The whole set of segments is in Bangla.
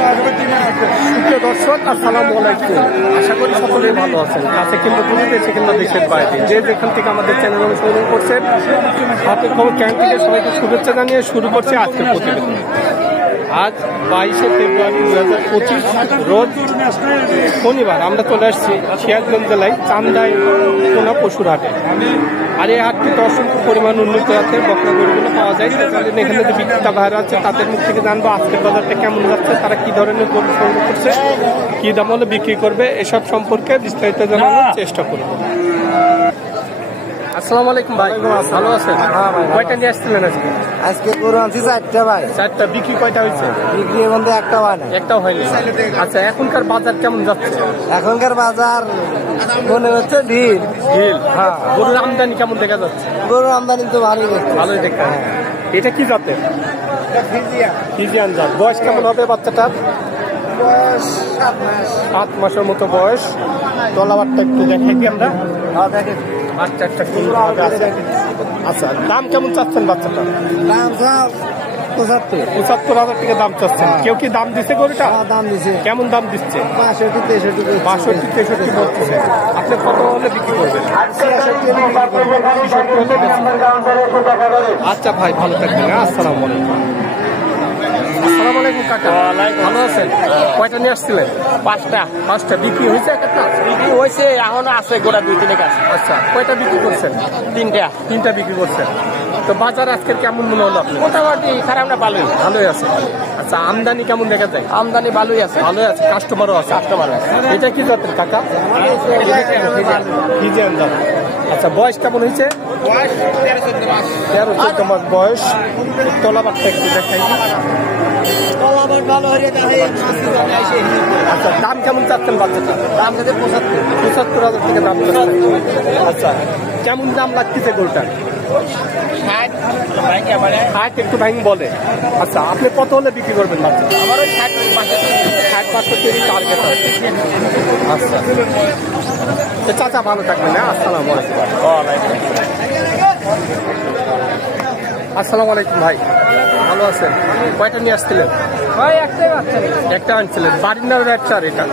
সুপ্রিয় দর্শক, আসসালামু আলাইকুম। আশা করি সকলেই ভালো আছেন। কাছে কিন্তু দূরে, দেশে কিন্তু দেশের বাইরে, যে যেখান থেকে আমাদের চ্যানেল অনুসরণ করছেন, হাতের খবর চ্যানেল থেকে সবাইকে শুভেচ্ছা জানিয়ে শুরু করছে আজকের প্রতিবেদন। আজ 22শে ফেব্রুয়ারি 2025 রোজ শনিবার। আমরা চলে আসছি সিরাজগঞ্জ জেলায় চান্দাই কোনা পশুর হাটে। আর এই হাটটিতে অসংখ্য পরিমাণ উন্নত জাতের বকনা গরুগুলো পাওয়া যায়। সেখানে এখানে যে বিক্রেতা ভাইরা আছে তাদের মুখ থেকে জানবো আজকের বাজারটা কেমন যাচ্ছে, তারা কি ধরনের গরু সংগ্রহ করছে, কি দাম হলে বিক্রি করবে, এসব সম্পর্কে বিস্তারিত জানানোর চেষ্টা করবো। আসসালামু আলাইকুম ভাই, ভালো আছেন? হ্যাঁ ভাই। কয়টা নিয়ে আসছিলেন আজকে? আজকে গরু আনছি 4টা ভাই। 4টা। বিক্রি কয়টা হয়েছে? বিক্রি এর মধ্যে একটা হয় না। একটাও হয়নি। আচ্ছা, এখনকার বাজার কেমন যাচ্ছে? এখনকার বাজার মনে হচ্ছে ঢিল। ঢিল? হ্যাঁ। গরুর আমদানি কেমন দেখা যাচ্ছে? গরুর আমদানি তো ভালোই দেখতে। ভালোই দেখা। এটা কি জাতের? ফিজিয়ান জাত। বয়স কেমন হবে বাচ্চাটার? 7 মাসের মতো বয়স। তলাবারটা একটু দেখে কি আমরা? বাচ্চা একটা সুন্দর ভাবে আছে। আচ্ছা, দাম কেমন চাচ্ছেন বাচ্চাটা? দাম সব 75,000 টাকা দাম চাচ্ছেন। কেউ কি দাম দিচ্ছে গরুটা? দাম দিছে কেমন দাম দিচ্ছে? 65-63 বলতেছে। আপনি কত হলে বিক্রি করবেন? 66 হলে বেচবেন। আচ্ছা ভাই, ভালো থাকবেন। আসসালামু আলাইকুম। আসসালামু আলাইকুম কাকা, ভালো আছেন? কয়টা নিয়ে আসছিলেন? 5টা। বিক্রি হয়েছে? একটা বিক্রি হয়েছে, এখনো আছে গোটা 2-3 কাছে। আচ্ছা, কয়টা বিক্রি করছেন? 3টা বিক্রি করছেন। তো বাজার আজকের কেমন মনে হলো আপনার? মোটামুটি খারাপ না, ভালোই আছে। আচ্ছা, আমদানি কেমন দেখা যায়? আমদানি ভালোই আছে। কাস্টমারও আছে। এটা কি জাতের কাকা? ফিজিয়ান জাত। আচ্ছা, বয়স কেমন হয়েছে? 13-14 মাস বয়স। তলাবারটা একটু দেখাই। আচ্ছা, দাম কেমন চাচ্ছেন বাচ্চাটা? দাম যদি 75,000 টাকা দাম চাচ্ছেন। আচ্ছা, কেমন দাম লাগতেছে গরুটার? 60 একটু ভাঙি বলে। আচ্ছা, আপনি কত হলে বিক্রি করবেন বাচ্চা? আমার ওই 60-65 টার্গেট আছে। আচ্ছা, তো চাচা ভালো থাকবেন। আসসালামু আলাইকুম। আসসালামু আলাইকুম ভাই, ভালো আছেন? কয়টা নিয়ে আসছিলেন? ভাই একটাই বাচ্চা। একটা আনছিলেন। বাড়ির না রেটটার? এটা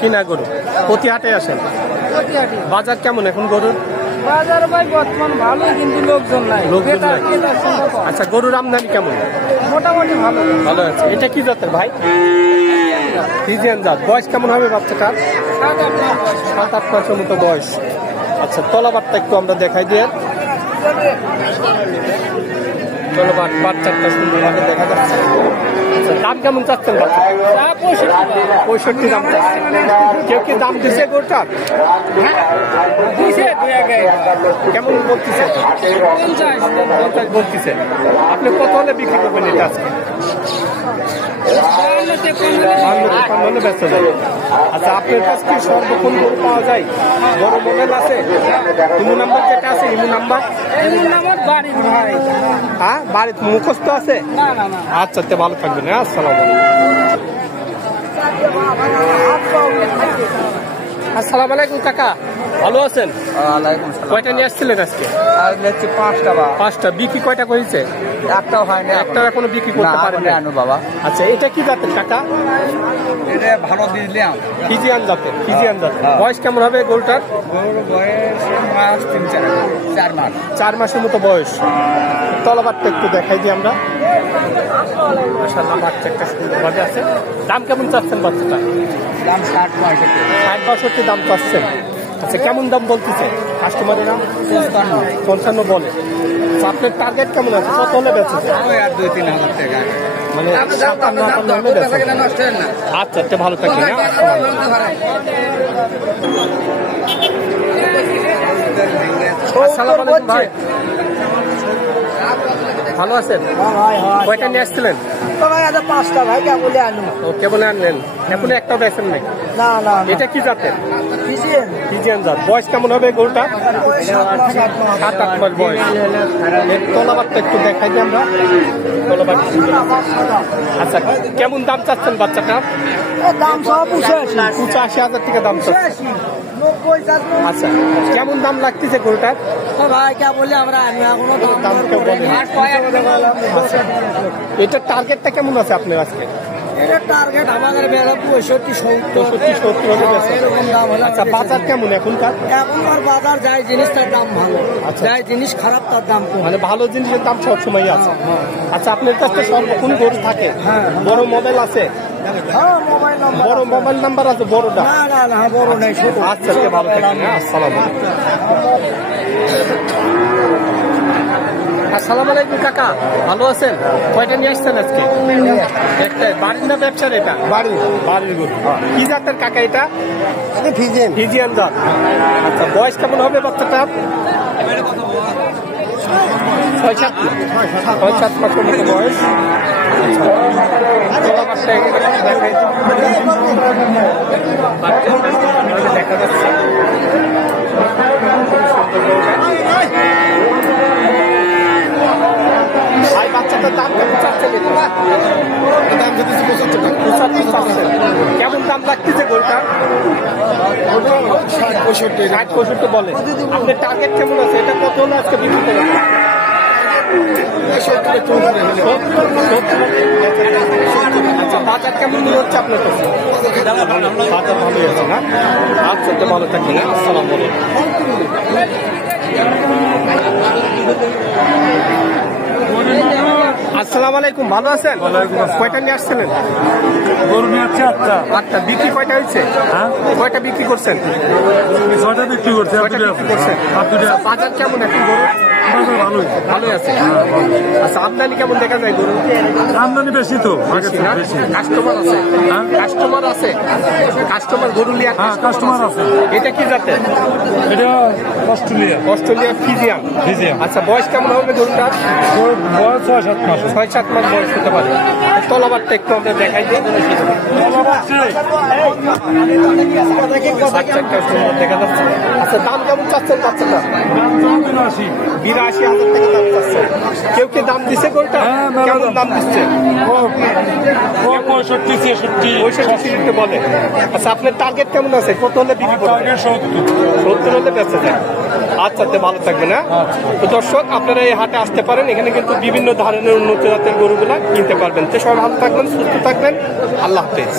কিনা গরু। প্রতি হাটে আসেন? বাজার কেমন এখন গরুর? বাজার ভাই বর্তমান ভালোই, কিন্তু লোকজন নাই। আচ্ছা, গরুর আমদানি কেমন? মোটামুটি ভালো আছে। এটা কি জাতের ভাই? ফিজিয়ান জাত। বয়স কেমন হবে বাচ্চাটার? 7-8 মাসের মতো বয়স। আচ্ছা, তলাবারটা একটু আমরা দেখাই দিয়ে। বাচ্চাটা সুন্দরভাবে দেখা যাচ্ছে। আচ্ছা, দাম কেমন চাচ্ছেন বাচ্চা? 65 দাম চাচ্ছেন। কেউ কি দাম দিচ্ছে গরুটার? কেমন বলতেছে? 50 বলতেছে। আপনি কত হলে বিক্রি করবেন এটা আজকে? 52 ব্যস্ত যায়। আচ্ছা, আপনার কাছে কি সর্বক্ষণ গরু পাওয়া যায়? বড় মোবাইল আছে? ইমো নাম্বার যেটা আছে, ইমো নাম্বার বাড়ি ভাই। হ্যাঁ, বাড়িতে মুখস্থ আছে? আচ্ছা, তে ভালো থাকবেন। আসসালামু আলাইকুম। আসসালামু আলাইকুম কাকা, ভালো আছেন? কয়টা নিয়ে আসছিলেন আজকে? 5টা। বিক্রি কয়টা করেছে? একটাও হয় না। একটা এখনো বিক্রি করতে পারেন বাবা। আচ্ছা, এটা কি জাতের কাকা? এটা ভালো দিলাম। ফিজিয়ান জাতের। বয়স কেমন হবে গরুটার? বয়স 4 মাসের মতো বয়স। তলাবারটা একটু দেখাই দিই আমরা। মাশাআল্লাহ, বাচ্চা একটা সুন্দরভাবে আছে। দাম কেমন চাচ্ছেন বাচ্চাটা? দাম 60-65 দাম চাচ্ছেন। আচ্ছা, কেমন দাম বলতেছে কাস্টমারেরা? 55 বলে। আপনার টার্গেট কেমন আছে? কত হলে বেচেছে? 2-3 হাজার টাকা। মানে 57-58 হলে বেচেছে। আচ্ছা, ভালো থাকবেন। আসসালামু আলাইকুম ভাই, ভালো আছেন? কয়টা নিয়ে আসছিলেন? 5টা ভাই। কেবল আনলেন? এখন একটাও বেচেন নাই? না। এটা কি জাতের? ফিজিয়ান জাত। বয়স কেমন হবে গরুটা? 7-8 মাস বয়স। তলাবারটা একটু দেখাই দিই আমরা। আচ্ছা, কেমন দাম চাচ্ছেন বাচ্চাটা? দাম সব 85,000 টাকা দাম চাচ্ছেন। আচ্ছা, কেমন দাম লাগতেছে গরুটার? ভাই কে বলি আমরা দাম কেউ বলেন। এটার টার্গেটটা কেমন আছে আপনার আজকে? এটা টার্গেট আমাদের বেলা 65-70 65-70 হলে বেচা। এরকম দাম হলে আচ্ছা বাজার কেমন এখনকার? এখনকার বাজার যাই জিনিস তার দাম ভালো, আচ্ছা। যাই জিনিস খারাপ তার দাম কম। মানে ভালো জিনিসের দাম সবসময় আছে। আচ্ছা আপনার কাছে সর্বক্ষণ গরু থাকে? হ্যাঁ। বড় মোবাইল আছে? হ্যাঁ, মোবাইল নাম্বার বড় মোবাইল নাম্বার আছে বড়টা? না না না বড় নেই, ছোট। আচ্ছা আচ্ছা, ভালো থাকবেন। হ্যাঁ, আসসালামু আলাইকুম কাকা, ভালো আছেন? কয়টা নিয়ে আসছেন আজকে? একটাই। বাড়ির না ব্যবসার এটা? বাড়ির গরু। কি জাতের কাকা এটা? ফিজিয়ান জাত। আচ্ছা বয়স কেমন হবে বাচ্চাটা? 6-7 মাসের মতো বয়স। দেখা যাচ্ছে ভাই বাচ্চাটার দাম কেমন চাচ্ছেন? দাম যদি 75 চাচ্ছেন। কেমন দাম লাগতেছে গরুটা? 60-65 বলে। আপনার টার্গেট কেমন আছে? এটা কত হলে আজকে বিক্রি করবেন? 70। আচ্ছা বাজার কেমন মনে হচ্ছে আপনার কাছে? বাজার ভালোই আছে না? আচ্ছা তো ভালো থাকবেন। আসসালামু আলাইকুম। আসসালামু আলাইকুম, ভালো আছেন? কয়টা নিয়ে আসছিলেন? গরু নিয়ে যাচ্ছে 8টা। আচ্ছা বিক্রি কয়টা হয়েছে? হ্যাঁ, কয়টা বিক্রি করছেন? 6টা বিক্রি করছে। কয়টা বিক্রি করছেন? বাজার কেমন এখন গরু? ভালোই ভালোই আছে। আচ্ছা আমদানি কেমন দেখা যায় গরু? আমদানি বেশি তো, বেশি না? বেশি। কাস্টমার আছে? হ্যাঁ? কাস্টমার আছে? কাস্টমার গরু লিয়া হ্যাঁ, কাস্টমার আছে। এটা কি জাতের? এটা অস্ট্রেলিয়া। Australia Friesian. ফিজিয়ান। আচ্ছা বয়স কেমন হবে গরুটার? ওর বয়স 6-7 মাস। 6-7 মাস বয়স হতে পারে। তলাবারটা একটু আমরা দেখাই দিই। বাচ্চাটা সুন্দর দেখা যাচ্ছে। আচ্ছা দাম কেমন চাচ্ছেন বাচ্চাটা? 82,000 টাকা দাম চাচ্ছে। কেউ কি দাম দিচ্ছে গরুটা? হ্যাঁ, মেলা কেমন দাম। দাম দিচ্ছে? 65-66 বলে। আচ্ছা আপনার টার্গেট কেমন আছে? কত হলে বিক্রি করবেন? 70 হলে বেঁচে যায়। আচ্ছা তো ভালো থাকবেন। হ্যাঁ তো দর্শক আপনারা এই হাটে আসতে পারেন, এখানে কিন্তু বিভিন্ন ধরনের উন্নত জাতের গরুগুলা কিনতে পারবেন। তো সবাই ভালো থাকবেন, সুস্থ থাকবেন, আল্লাহ হাফেজ।